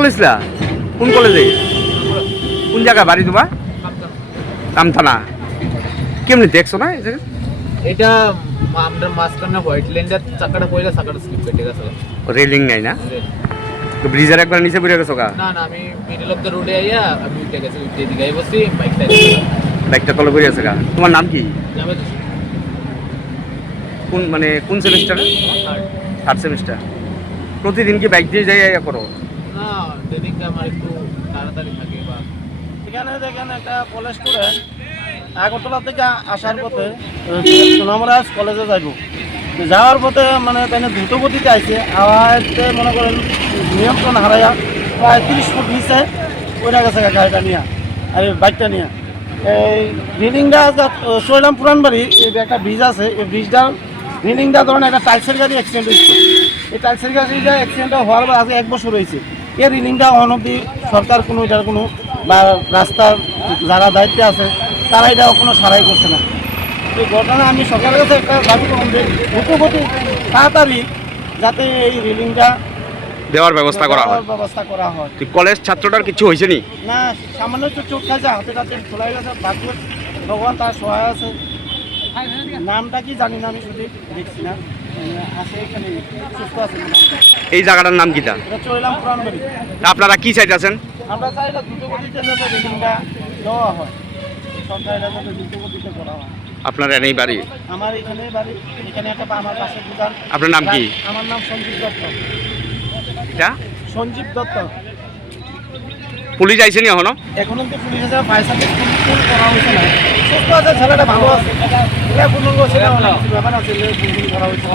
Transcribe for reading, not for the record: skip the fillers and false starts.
কলেজলা কোন কলেজে কোন জায়গা বাড়ি তোমার কামথানা কেমনি দেখছো না এই জায়গা এটা আমরা মাঝখানে হোয়াইট ল্যান্ডের চাকাটা পড়লে চাকাটা স্লিপ কেটে গেছে রেলিং নাই না তো ব্রিজের একবার নিচে পড়ে গেছো কা না না আমি মিডল অফ দ্য রোডে আইয়া আমি উঠে গেছি উঠে দিকে বসি বাইকটা তলে পড়ে আছে কা তোমার নাম কি যাবে তো কোন মানে কোন সেমিস্টারে থার্ড সেমিস্টার প্রতিদিন কি বাইক দিয়ে যাই করো না সেদিনকে আমার একটু তাড়াতাড়ি থাকে বা এখানে দেখেন একটা কলেজ স্টুডেন্ট আগরতলা থেকে আসার পথে সোনামরাজ কলেজে যাইব যাওয়ার পথে মানে তাই দ্রুত গতিতে আইছে আওয়াজতে মনে করেন নিয়ন্ত্রণ হারাইয়া প্রায় 30 ফুট নিচে ওইটা গেছে গাড়িটা নিয়ে আর বাইকটা নিয়ে এই রিলিংটা শৈলাম পুরানবাড়ি এই একটা ব্রিজ আছে এই ব্রিজটার রিলিংটা ধরেন একটা টাইলসের গাড়ি অ্যাক্সিডেন্ট হয়েছিল এই টাইলসের গাড়িটা অ্যাক্সিডেন্টটা হওয়ার পর আগে 1 বছর হয়েছে এই রিলিংটা অনবধি সরকার কোনো এটার কোনো বা রাস্তার যারা দায়িত্বে আছে তারা এটাও কোনো সারাই করছে না এই ঘটনা আমি সরকারের কাছে একটা দাবি করলাম যে দ্রুতগতি তাড়াতাড়ি যাতে এই রিলিংটা দেওয়ার ব্যবস্থা করা হয় ব্যবস্থা করা হয় তুই কলেজ ছাত্রটার কিছু হয়েছে নি না সামান্য একটু চোখ খাইছে হাতে কাছে খোলাই গেছে ভাগ্য ভগবান তার সহায় আছে নামটা কি জানি না আমি শুধু দেখছি না আছে এখানে সুস্থ আছে এই জায়গাটার নাম কিটা এটা চললাম পুরানবাড়ি আপনারা কি চাইতেছেন আমরা চাই এটা দ্রুতগতিতে যাতে রিলিংটা দেওয়া হয় সরকার এটা যাতে দ্রুতগতিতে করা হয় আপনার এনেই বাড়ি আমার এখানে বাড়ি এখানে একটা আমার পাশে দোকান আপনার নাম কি আমার নাম সঞ্জীব দত্ত এটা সঞ্জীব দত্ত পুলিশ আইসেনি এখনো এখন তো পুলিশ আছে ফায়ার সার্ভিস ফুল করা হয়েছে না সুস্থ আছে ছেলেটা ভালো আছে এটা কোনো ব্যাপার আছে করা হয়েছে